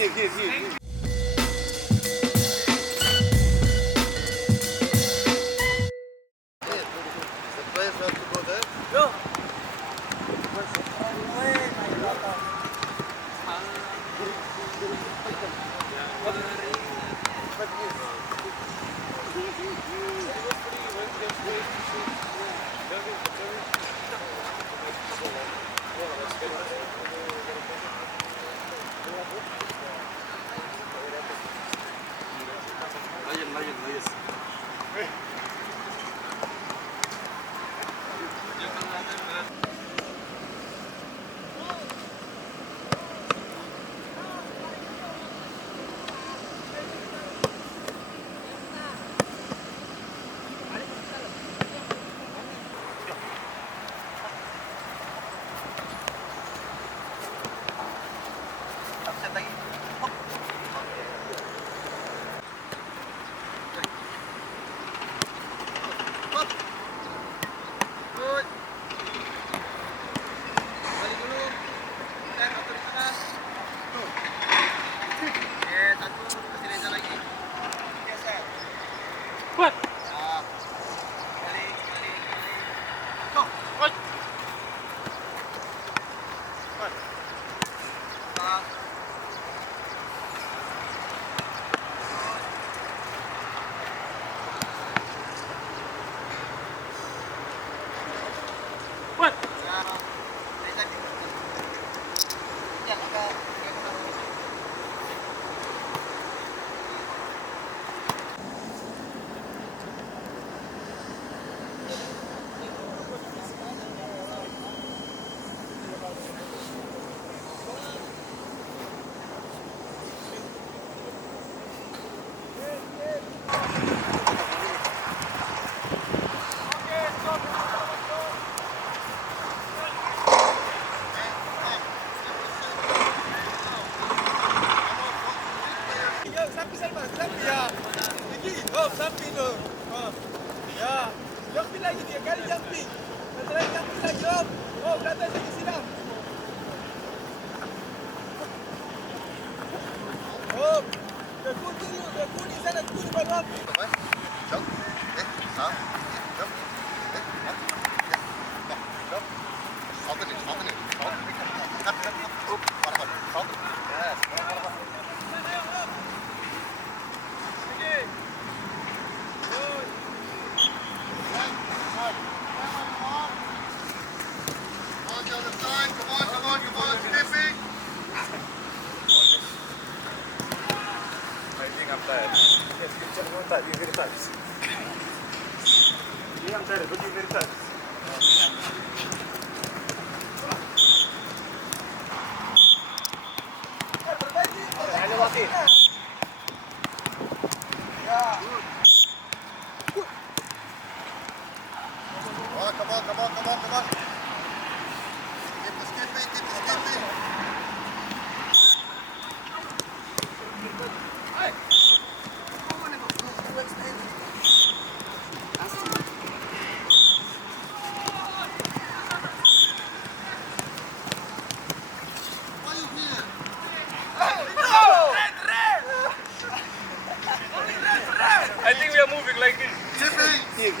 Here. The players have to go there. No. What? What? Sapi ya. Tinggi. Oh, sapi tu. Ya. Jumping lagi dia. Kali jumping. Satu lagi jumping lagi. Oh, ke atas lagi silang. Oh. Dekun dulu. Dekun di sana. Dekun di bawah. Jump. Stop. Jump. Jump. Soften it. Cut. Soften. Yes. Come on. Keep the skipping. I think we are moving like this. Here.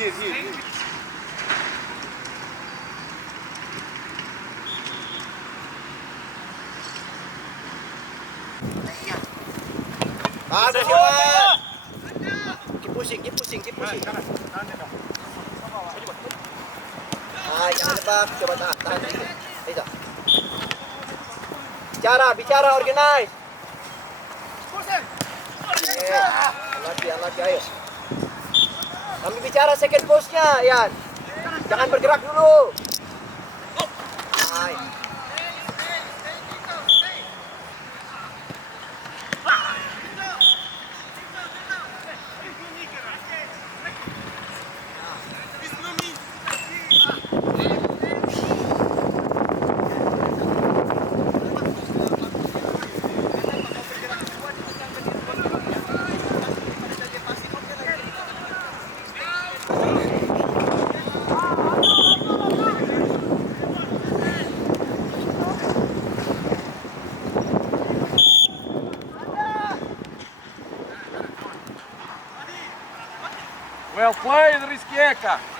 Bagus, kawan. Keep pushing. Jangan tebak, coba tahan dikit. Itu. Bicara, organize. Lagi, ayo. Kami bicara second post-nya, Yan. Jangan bergerak dulu. Hai. Well played, Rizky Eka.